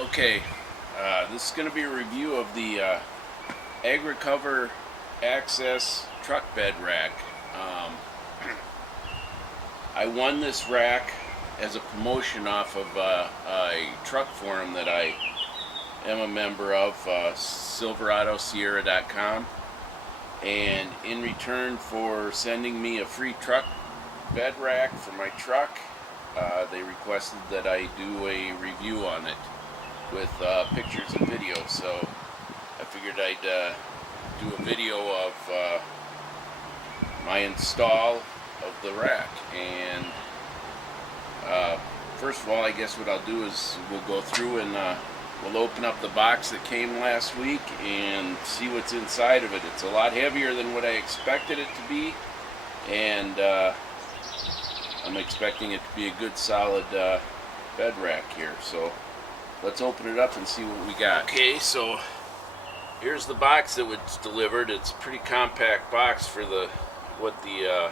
Okay, this is going to be a review of the AGRI-COVER Access Truck Bed Rack. I won this rack as a promotion off of a truck forum that I am a member of, SilveradoSierra.com, and in return for sending me a free truck bed rack for my truck, they requested that I do a review on it with pictures and video. So I figured I'd do a video of my install of the rack. And first of all, I guess what I'll do is we'll go through and we'll open up the box that came last week and see what's inside of it. It's a lot heavier than what I expected it to be, and I'm expecting it to be a good solid bed rack here. So let's open it up and see what we got. Okay, so here's the box that was delivered. It's a pretty compact box for what the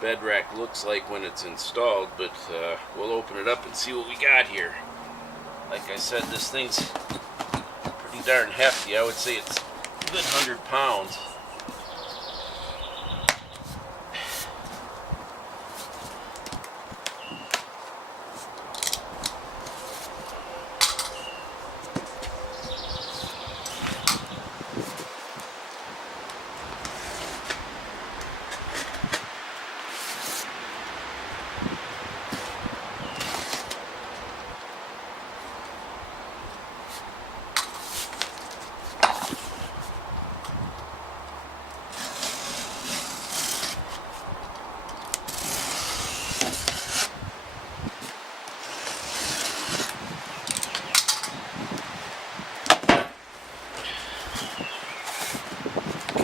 bed rack looks like when it's installed, but we'll open it up and see what we got here. Like I said, this thing's pretty darn hefty. I would say it's a good 100 pounds.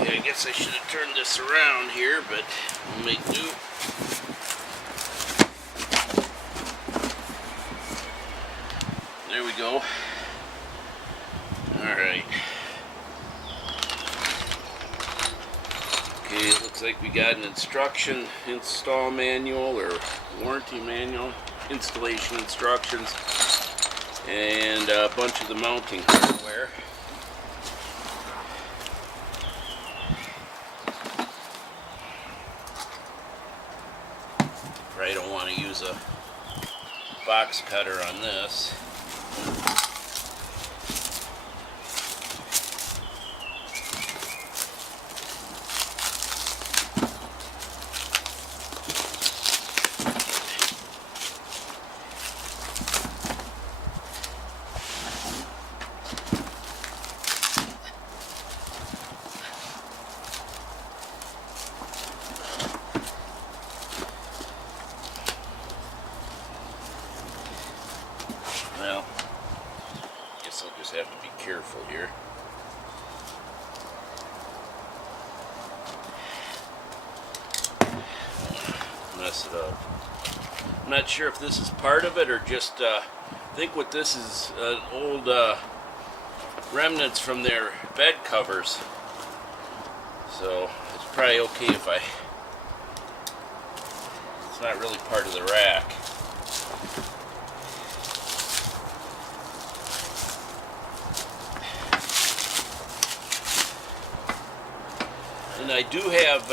I guess I should have turned this around here, but we'll make do. There we go. Alright. Okay, it looks like we got an install manual or warranty manual, installation instructions, and a bunch of the mounting hardware. I don't want to use a box cutter on this. Well, I guess I'll just have to be careful here. Mess it up. I'm not sure if this is part of it or just, I think what this is, old remnants from their bed covers. So it's probably okay if it's not really part of the rack. And I do have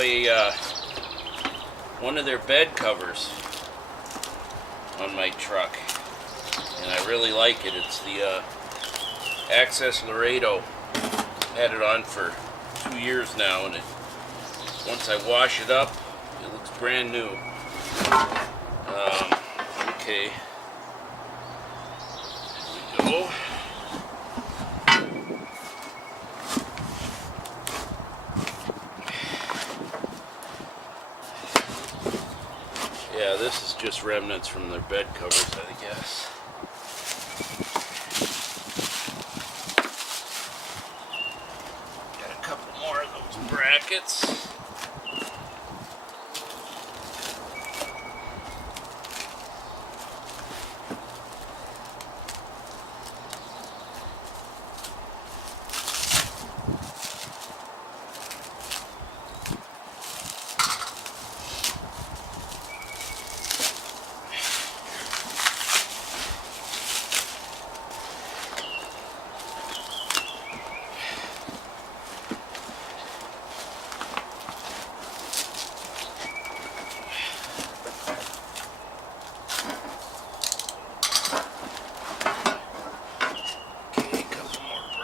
one of their bed covers on my truck, and I really like it. It's the Access Laredo. Had it on for 2 years now, and once I wash it up, it looks brand new. Okay, here we go. Yeah, this is just remnants from their bed covers, I guess. Got a couple more of those brackets.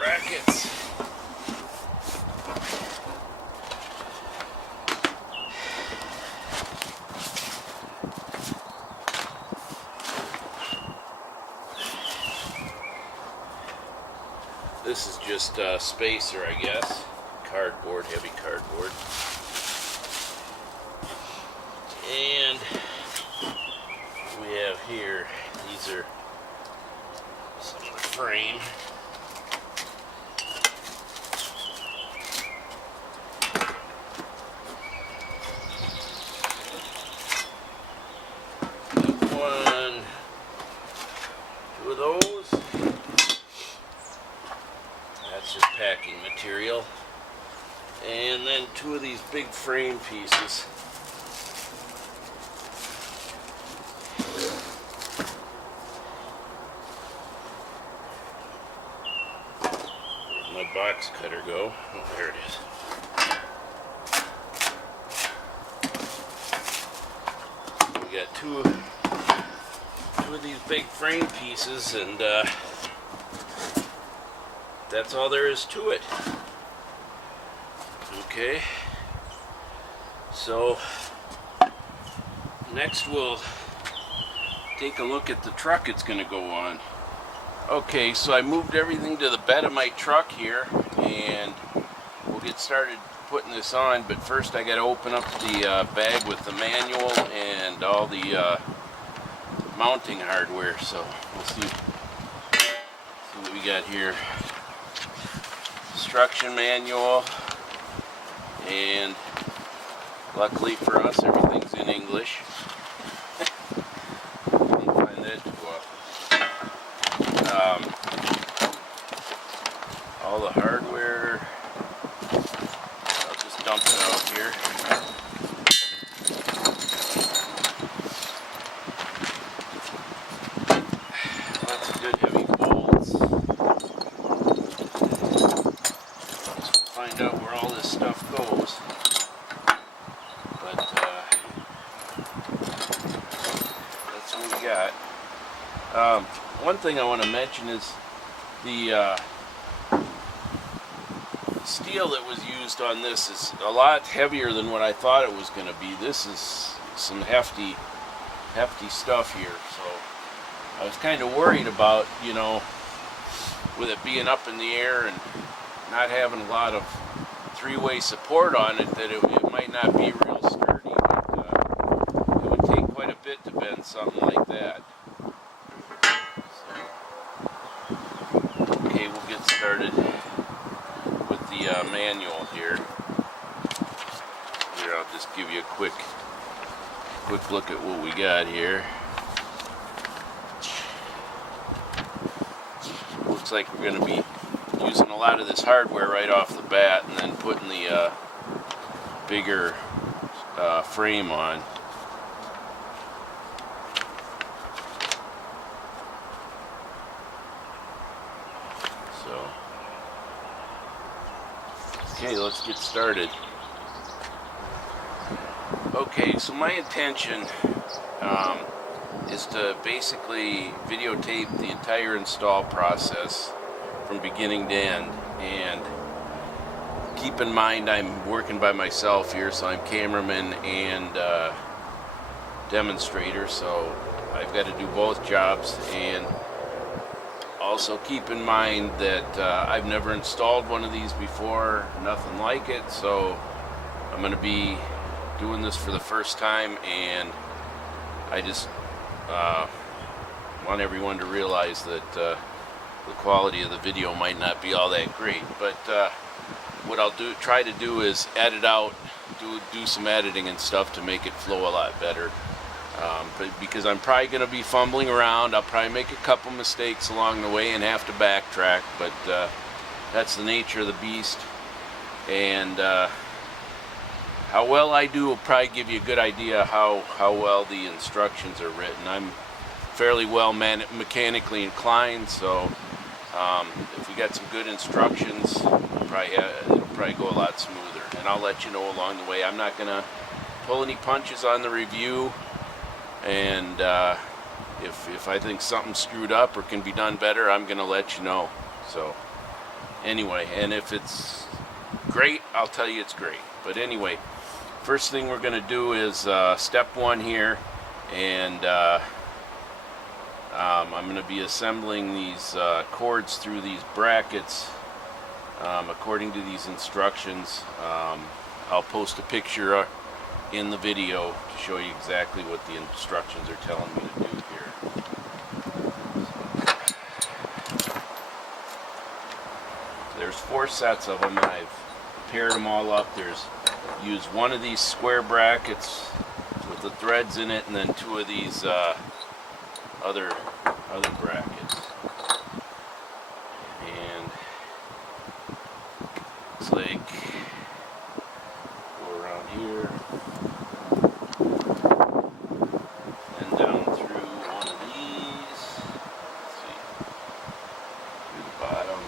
brackets. This is just a spacer, I guess. Cardboard, heavy cardboard. And we have here, these are some of the frame. One, two of those. That's just packing material. And then two of these big frame pieces. Where'd my box cutter go? Oh, there it is. We got two of these big frame pieces, and that's all there is to it. Okay, so next we'll take a look at the truck it's going to go on. Okay, so I moved everything to the bed of my truck here, and we'll get started putting this on, but first I got to open up the bag with the manual and all the mounting hardware. So we'll see what we got here. Instruction manual, and luckily for us everything's in English. Didn't find that too often. All the hardware, I'll just dump it out here. Lots of good heavy bolts. Find out where all this stuff goes, but that's what we got. One thing I want to mention is the steel that was used on this is a lot heavier than what I thought it was going to be. This is some hefty stuff here, so I was kind of worried about, you know, with it being up in the air and not having a lot of three-way support on it, that it might not be real sturdy, but it would take quite a bit to bend something like that. So, okay, we'll get started with the manual here. Here, I'll just give you a quick look at what we got here. Looks like we're going to be using a lot of this hardware right off the bat, and then putting the bigger frame on. So, okay, let's get started. Okay, so my intention is to basically videotape the entire install process from beginning to end, and keep in mind I'm working by myself here, so I'm cameraman and demonstrator, so I've got to do both jobs. And also keep in mind that I've never installed one of these before, nothing like it, so I'm going to be doing this for the first time, and I just want everyone to realize that the quality of the video might not be all that great, but what I'll try to do is edit out, do some editing and stuff to make it flow a lot better. But because I'm probably going to be fumbling around, I'll probably make a couple mistakes along the way and have to backtrack, but that's the nature of the beast. And how well I do will probably give you a good idea how well the instructions are written. I'm fairly well mechanically inclined, so if we got some good instructions, it'll probably go a lot smoother. And I'll let you know along the way. I'm not going to pull any punches on the review, and if I think something's screwed up or can be done better, I'm going to let you know. So anyway, and if it's great, I'll tell you it's great. But anyway, first thing we're going to do is step one here, and I'm going to be assembling these cords through these brackets according to these instructions. I'll post a picture in the video to show you exactly what the instructions are telling me to do here. There's 4 sets of them, and I've paired them all up. Use one of these square brackets with the threads in it, and then 2 of these other brackets. And it's like go around here and down through one of these. Let's see, through the bottom.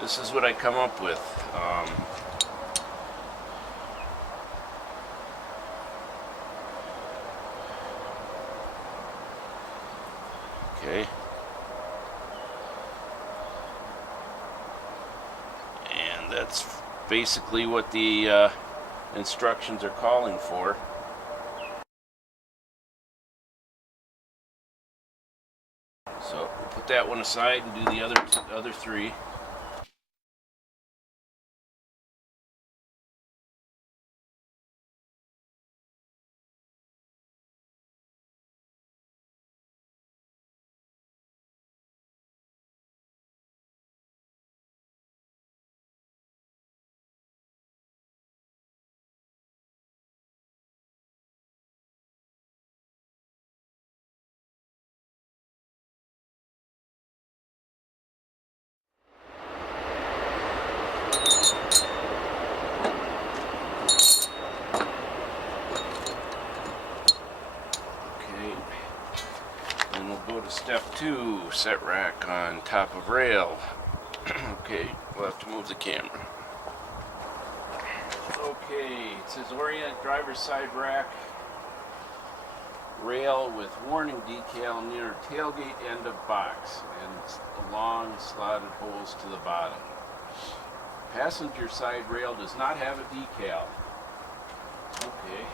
This is what I come up with. Okay. And that's basically what the instructions are calling for. So we'll put that one aside and do the other 3. Go to step 2, set rack on top of rail. Okay, we'll have to move the camera. Okay, it says orient driver's side rack rail with warning decal near tailgate end of box and long slotted holes to the bottom. Passenger side rail does not have a decal. Okay.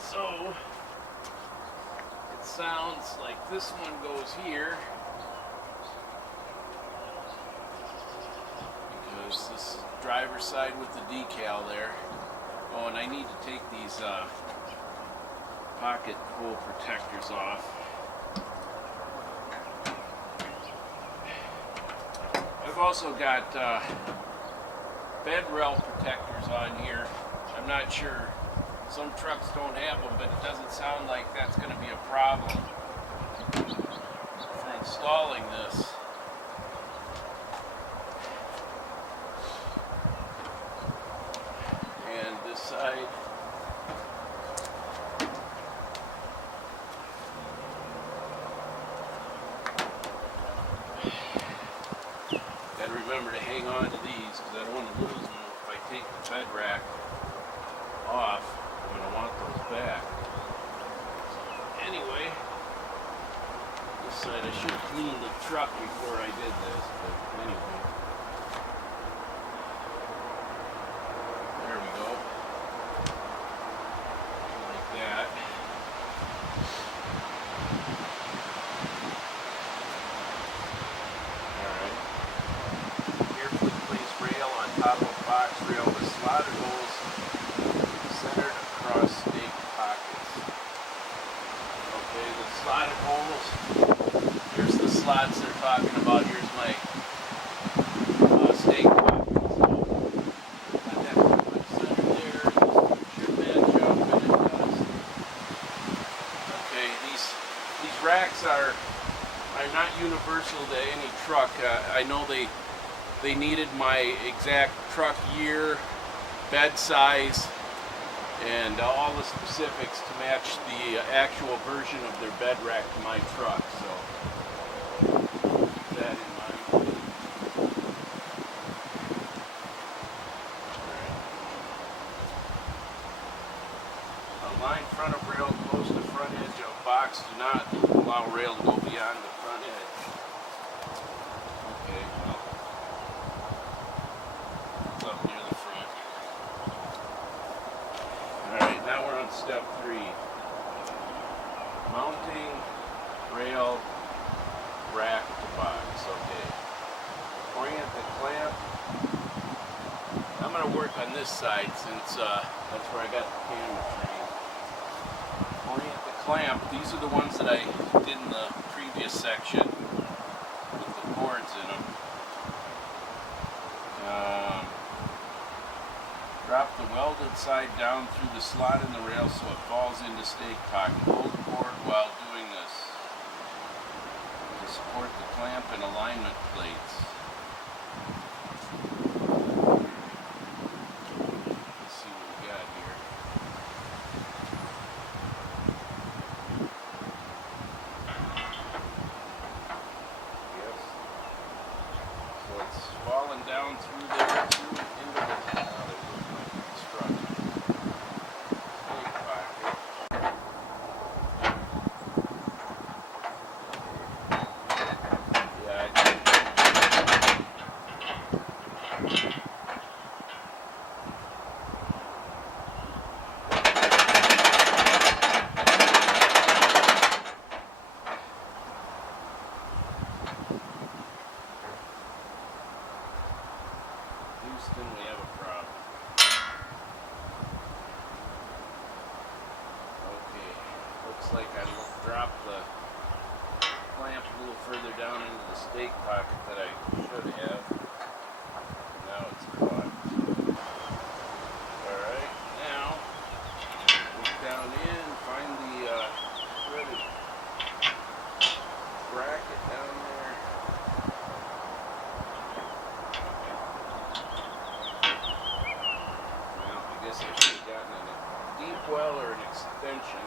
So sounds like this one goes here, because this is driver's side with the decal there. Oh, and I need to take these pocket hole protectors off. I've also got bed rail protectors on here. I'm not sure. Some trucks don't have them, but it doesn't sound like that's going to be a problem for installing this. And this side, got to remember to hang on to these because I don't want to lose them if I take the bed rack off. I'm going to want those back. Anyway, this side I should have cleaned the truck before I did this, but anyway. There we go. Like that. Alright. Carefully place rail on top of box rail with slotted holes centered across stake pockets. Okay, the slotted holes. Here's the slots they're talking about. Here's my stake pocket. So got that pretty much centered there. This should match up, and it does. Okay, these racks are not universal to any truck. I know they needed my exact truck year, bed size, and all the specifics to match the actual version of their bed rack to my truck. So keep that in mind. Line front of rail close to front edge of box. Do not allow rail to go beyond the front edge. Okay, well, it's up near the front. Alright, now we're on step 3. Mounting rail rack to box. Okay. Orient the clamp. I'm going to work on this side since that's where I got the camera frame. Orient the clamp. These are the ones that I did in the previous section with the cords in them. Drop the welded side down through the slot in the rail so it falls into stake pocket. Hold the cord while doing this to support the clamp and alignment plates. Let's see what we got here. Yes. So it's falling down through there into the Houston, we have a problem. Okay, looks like I dropped the clamp a little further down into the stake pocket that I should have. Now it's caught. Alright, now look down in, find the threaded bracket down there. Well, I guess I should have gotten a deep well or an extension.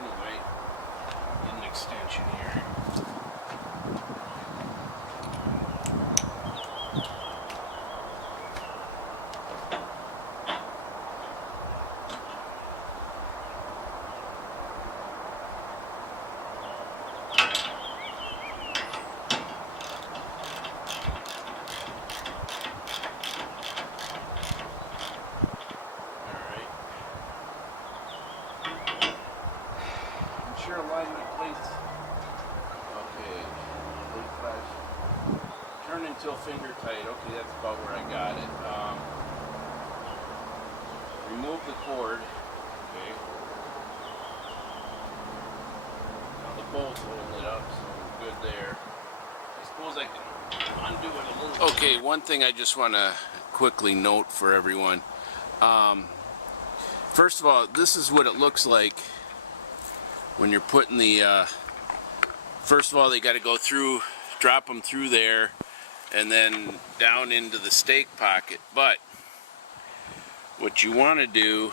Anyway, get an extension here. Ensure alignment plates. Okay, plate 5. Turn until finger tight. Okay, that's about where I got it. Remove the cord. Okay. Now the bolt's holding it up, so we're good there. I suppose I can undo it a little bit. Okay, one thing I just want to quickly note for everyone. First of all, this is what it looks like when you're putting the, first of all, they got to go through, drop them through there, and then down into the stake pocket. But what you want to do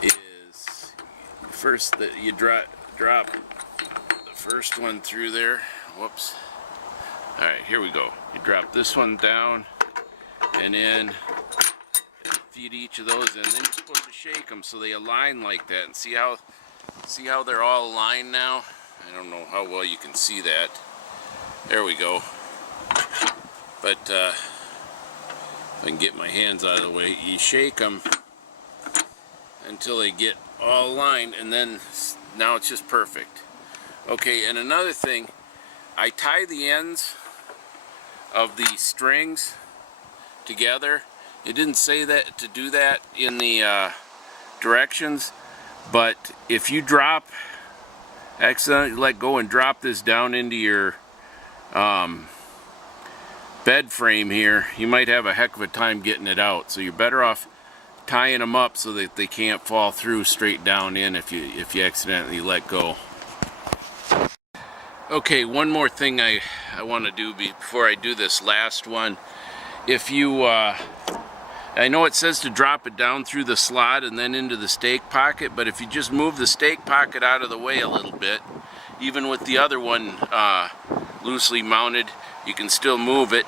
is, first that you drop the first one through there. Whoops. All right, here we go. You drop this one down, and then feed each of those in. Then you're supposed to shake them so they align like that, and see how they're all aligned now? I don't know how well you can see that. There we go. But if I can get my hands out of the way, you shake them until they get all aligned, and then now it's just perfect. Okay, and another thing, I tie the ends of the strings together. It didn't say that to do that in the directions, but if you accidentally let go and drop this down into your bed frame here, you might have a heck of a time getting it out. So you're better off tying them up so that they can't fall through straight down in if you accidentally let go. Okay, one more thing I want to do before I do this last one. If you I know it says to drop it down through the slot and then into the stake pocket, but if you just move the stake pocket out of the way a little bit, even with the other one loosely mounted, you can still move it.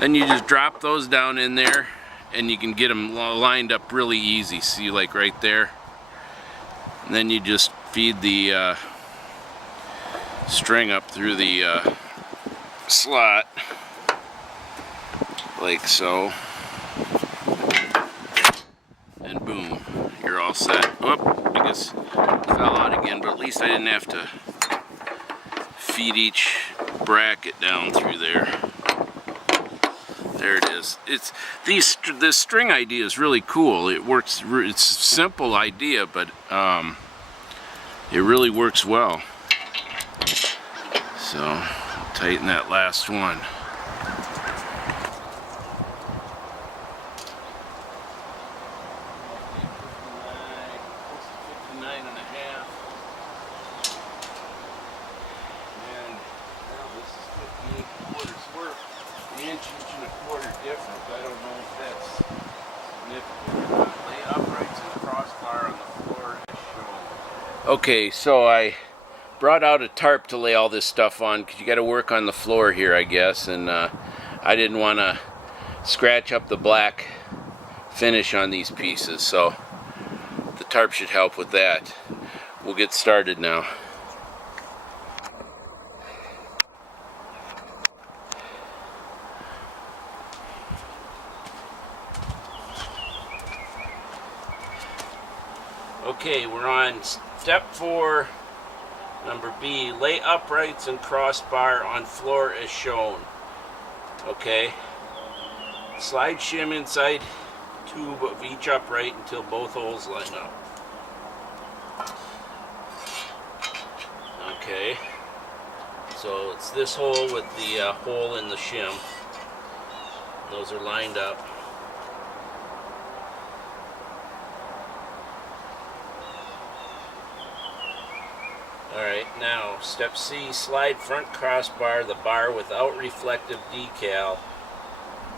Then you just drop those down in there and you can get them lined up really easy. See, like right there. And then you just feed the string up through the slot, like so. And boom, you're all set. Oh, I guess it fell out again, but at least I didn't have to feed each bracket down through there. There it is. This string idea is really cool. It works. It's a simple idea, but it really works well. So tighten that last one. Okay, so I brought out a tarp to lay all this stuff on because you got to work on the floor here, I guess, and I didn't want to scratch up the black finish on these pieces, so the tarp should help with that. We'll get started now. Okay, we're on step 4, number B. Lay uprights and crossbar on floor as shown. Okay. Slide shim inside tube of each upright until both holes line up. Okay. So it's this hole with the hole in the shim. Those are lined up. Alright, now step C, slide front crossbar the bar without reflective decal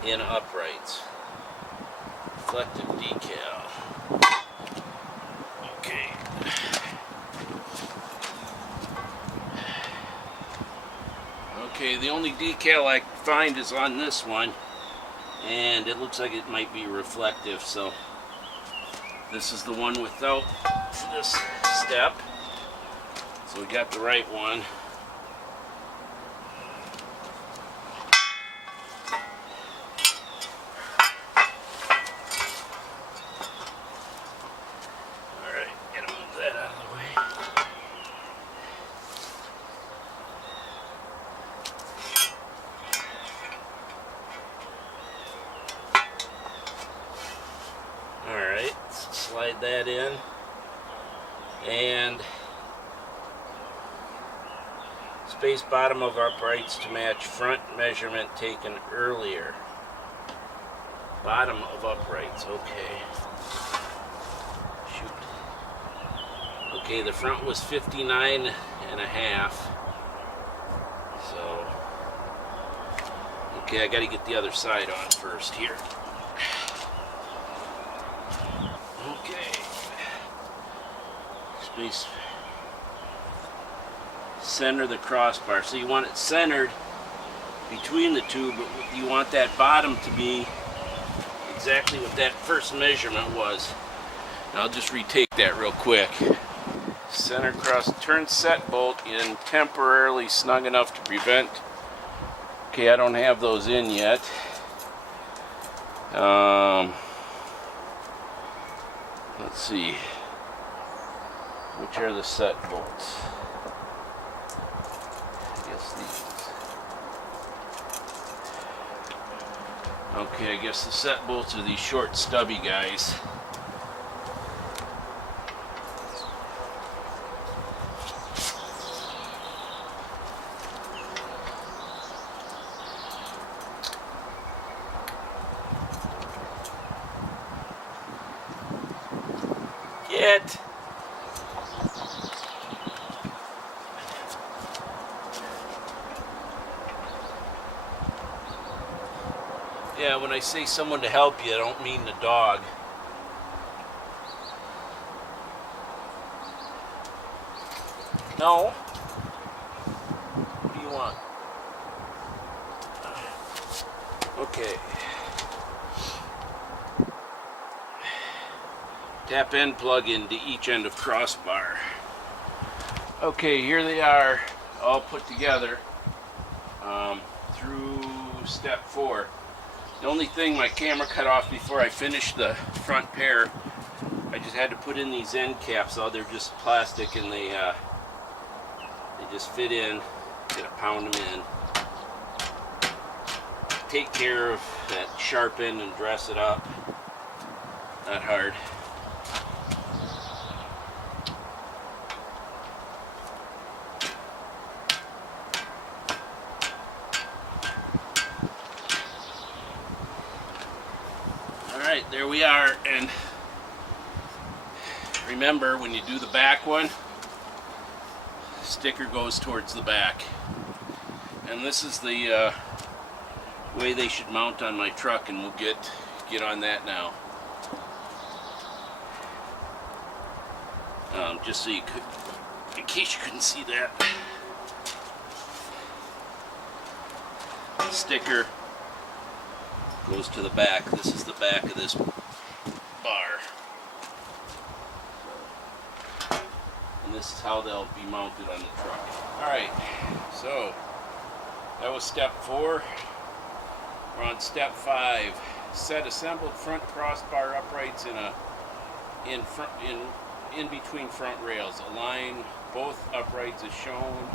in uprights. Reflective decal. Okay. Okay, the only decal I find is on this one, and it looks like it might be reflective, so this is the one without this step. So we got the right one. Alright, gotta move that out of the way. Alright, slide that in. And space bottom of uprights to match front measurement taken earlier. Bottom of uprights, okay. Shoot. Okay, the front was 59 and a half. So, okay, I gotta get the other side on first here. Okay. Space. Center the crossbar. So you want it centered between the two, but you want that bottom to be exactly what that first measurement was. And I'll just retake that real quick. Center cross, turn set bolt in temporarily snug enough to prevent. Okay, I don't have those in yet. Let's see. Which are the set bolts? Okay, I guess the set bolts are these short stubby guys. Get! Yeah, when I say someone to help you, I don't mean the dog. No. What do you want? Okay. Tap end plug into each end of crossbar. Okay, here they are, all put together through step 4. The only thing, my camera cut off before I finished the front pair. I just had to put in these end caps. Oh, they're just plastic, and they just fit in. Gotta pound them in. Take care of that sharp end and dress it up. Not hard. Alright, there we are, and remember, when you do the back one, sticker goes towards the back. And this is the way they should mount on my truck, and we'll get on that now. Just so you could, in case you couldn't see that, the sticker goes to the back. This is the back of this bar. And this is how they'll be mounted on the truck. Alright, so that was step 4. We're on step 5. Set assembled front crossbar uprights in between front rails. Align both uprights as shown,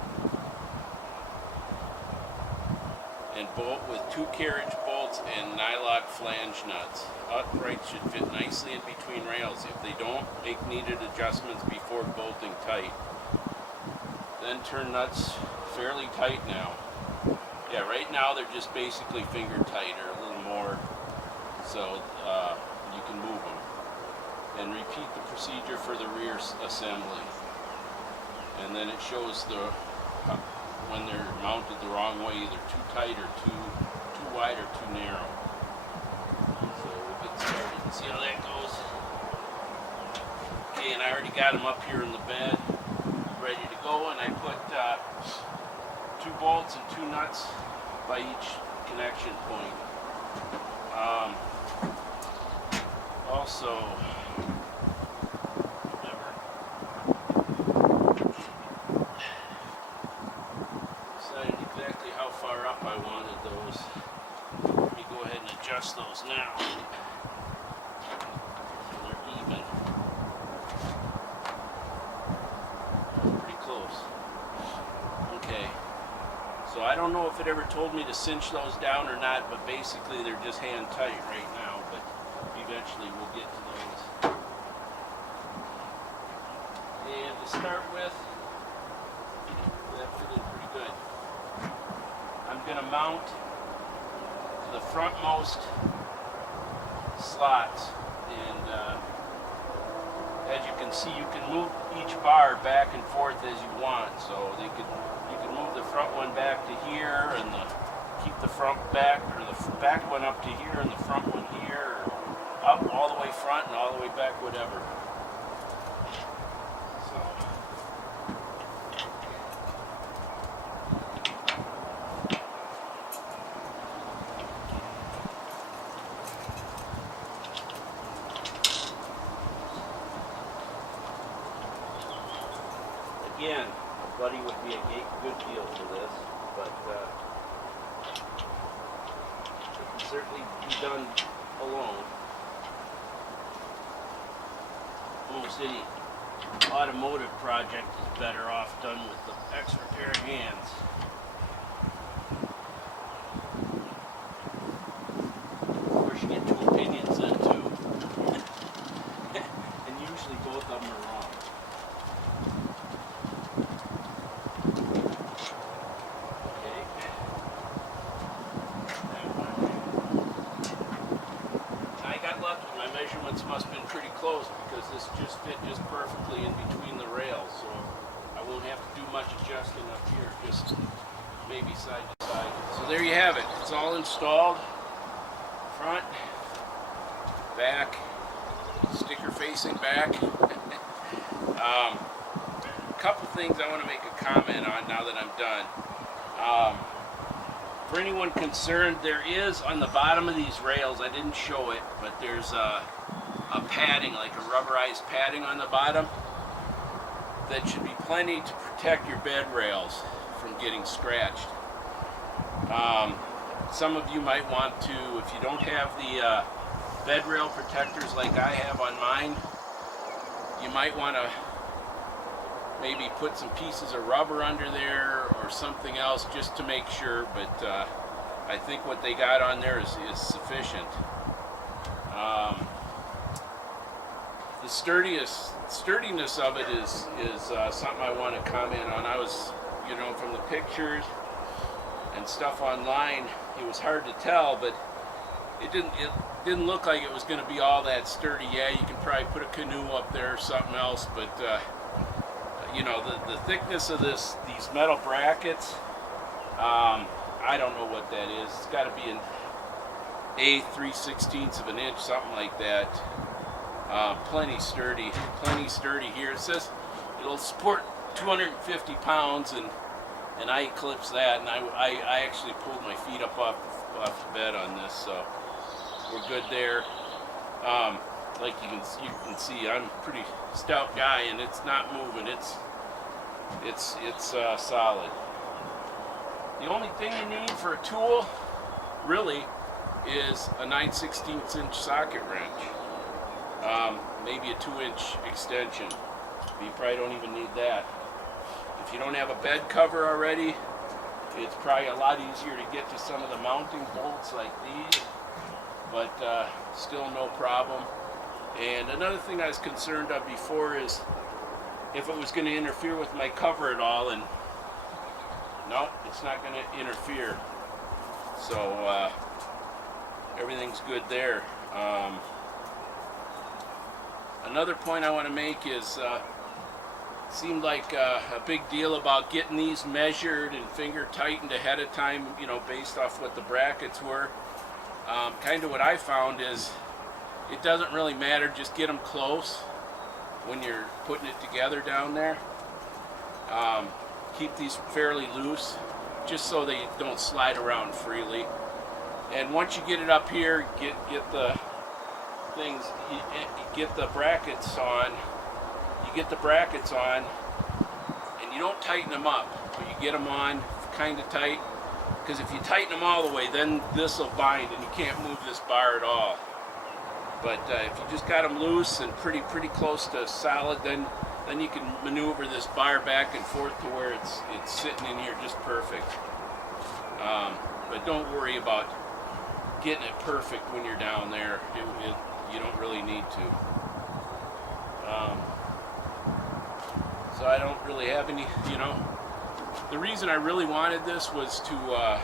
and bolt with 2 carriage bolts and nylock flange nuts. Uprights should fit nicely in between rails. If they don't, make needed adjustments before bolting tight. Then turn nuts fairly tight now. Yeah, right now they're just basically finger tight, or a little more, so you can move them. And repeat the procedure for the rear assembly. And then it shows when they're mounted the wrong way, either too tight or too wide or too narrow. So we'll get started and see how that goes. Okay, and I already got them up here in the bed, ready to go, and I put 2 bolts and 2 nuts by each connection point. Also, decided exactly how far up I wanted those. Let me go ahead and adjust those now, so they're even. Pretty close. Okay. So I don't know if it ever told me to cinch those down or not, but basically they're just hand tight right now, but eventually we'll get to those. And to start with, that fit in pretty good. I'm going to mount to the frontmost slots, and as you can see, you can move each bar back and forth as you want. So you can move the front one back to here, and keep the front back, or the back one up to here, and the front one here, or up all the way front and all the way back, whatever. So again, a buddy would be a good deal for this, but it can certainly be done alone. Almost any automotive project is better off done with the extra pair of hands. Of course, you get 2 opinions then too, and usually both of them are wrong. Measurements must have been pretty close, because this just fit just perfectly in between the rails, so I won't have to do much adjusting up here, just maybe side to side. So there you have it. It's all installed. front, back, sticker facing back. Couple things I want to make a comment on now that I'm done. For anyone concerned, there is on the bottom of these rails, I didn't show it, but there's a padding, like a rubberized padding on the bottom that should be plenty to protect your bed rails from getting scratched. Some of you might want to, if you don't have the bed rail protectors like I have on mine, you might want to maybe put some pieces of rubber under there or something else just to make sure, but I think what they got on there is sufficient. The sturdiness of it is something I want to comment on. I was, from the pictures and stuff online, it was hard to tell, but it didn't look like it was going to be all that sturdy. Yeah, you can probably put a canoe up there or something else, but the thickness of these metal brackets, I don't know what that is. It's got to be an 3/16 of an inch, something like that. Plenty sturdy here. It says it'll support 250 pounds, and I eclipsed that, and I actually pulled my feet up off the bed on this, so we're good there. Like you can see, I'm a pretty stout guy, and it's not moving. It's solid. The only thing you need for a tool, really, is a 9/16 inch socket wrench. Maybe a 2-inch extension. You probably don't even need that. If you don't have a bed cover already, it's probably a lot easier to get to some of the mounting bolts like these, but still no problem. And another thing I was concerned of before is if it was going to interfere with my cover at all, and no, it's not going to interfere. So everything's good there. Another point I want to make is seemed like a big deal about getting these measured and finger tightened ahead of time, based off what the brackets were. Kind of what I found is it doesn't really matter, just get them close when you're putting it together down there. Keep these fairly loose just so they don't slide around freely. And once you get it up here, get the things, you get the brackets on. You get the brackets on, and you don't tighten them up, but you get them on kind of tight. Because if you tighten them all the way, then this will bind, and you can't move this bar at all. But if you just got them loose and pretty close to solid, then you can maneuver this bar back and forth to where it's sitting in here just perfect. But don't worry about getting it perfect when you're down there. You don't really need to. So I don't really have any, the reason I really wanted this was to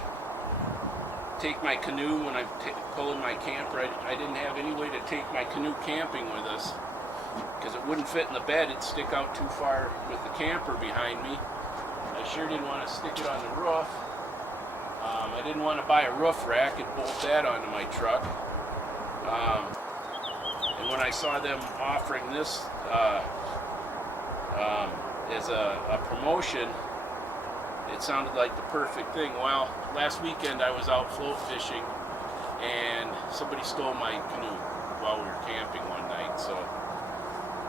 take my canoe when I'm pulling my camper. I didn't have any way to take my canoe camping with us because it wouldn't fit in the bed. It'd stick out too far with the camper behind me. I sure didn't want to stick it on the roof. I didn't want to buy a roof rack and bolt that onto my truck. And when I saw them offering this as a promotion, it sounded like the perfect thing. Well, last weekend I was out float fishing and somebody stole my canoe while we were camping one night, so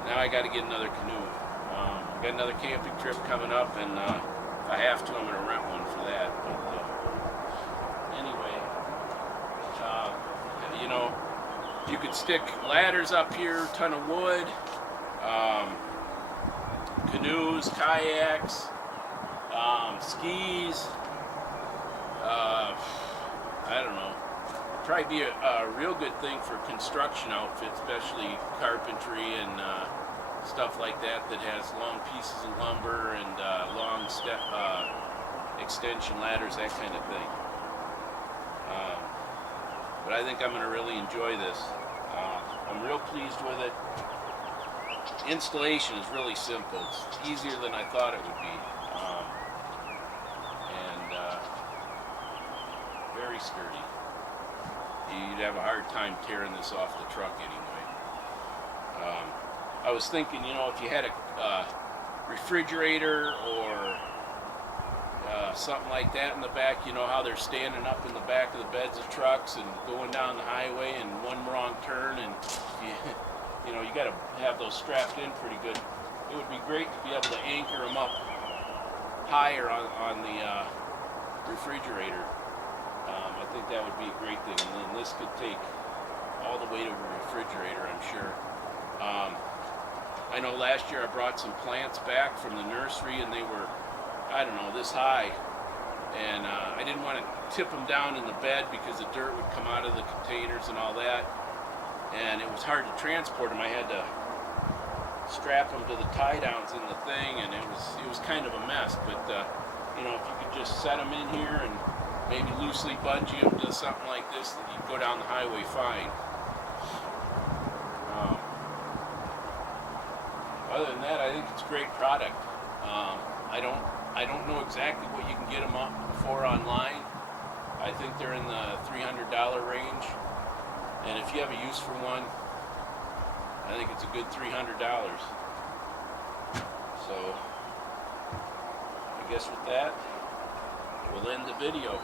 now I got to get another canoe. I got another camping trip coming up, and if I have to, I'm going to rent one for that. But anyway, you could stick ladders up here, ton of wood, canoes, kayaks, skis, I don't know. Probably be a real good thing for construction outfits, especially carpentry and stuff like that has long pieces of lumber and long extension ladders, that kind of thing. But I think I'm going to really enjoy this. I'm real pleased with it. Installation is really simple. It's easier than I thought it would be. And very sturdy. you'd have a hard time tearing this off the truck anyway. I was thinking, you know, if you had a refrigerator or something like that in the back, you know how they're standing up in the back of the beds of trucks and going down the highway and one wrong turn, and you know, you got to have those strapped in pretty good. It would be great to be able to anchor them up higher on the refrigerator. I think that would be a great thing, and then this could take all the weight of a refrigerator, I'm sure. I know last year I brought some plants back from the nursery, and they were, I don't know, this high, and I didn't want to tip them down in the bed because the dirt would come out of the containers and all that, and it was hard to transport them. I had to strap them to the tie downs in the thing, and it was kind of a mess. But you know, if you could just set them in here and maybe loosely bungee them to something like this, then you can go down the highway fine. Other than that, I think it's a great product. I don't know exactly what you can get them up for online. I think they're in the $300 range, and if you have a use for one, I think it's a good $300. So I guess with that, we'll end the video.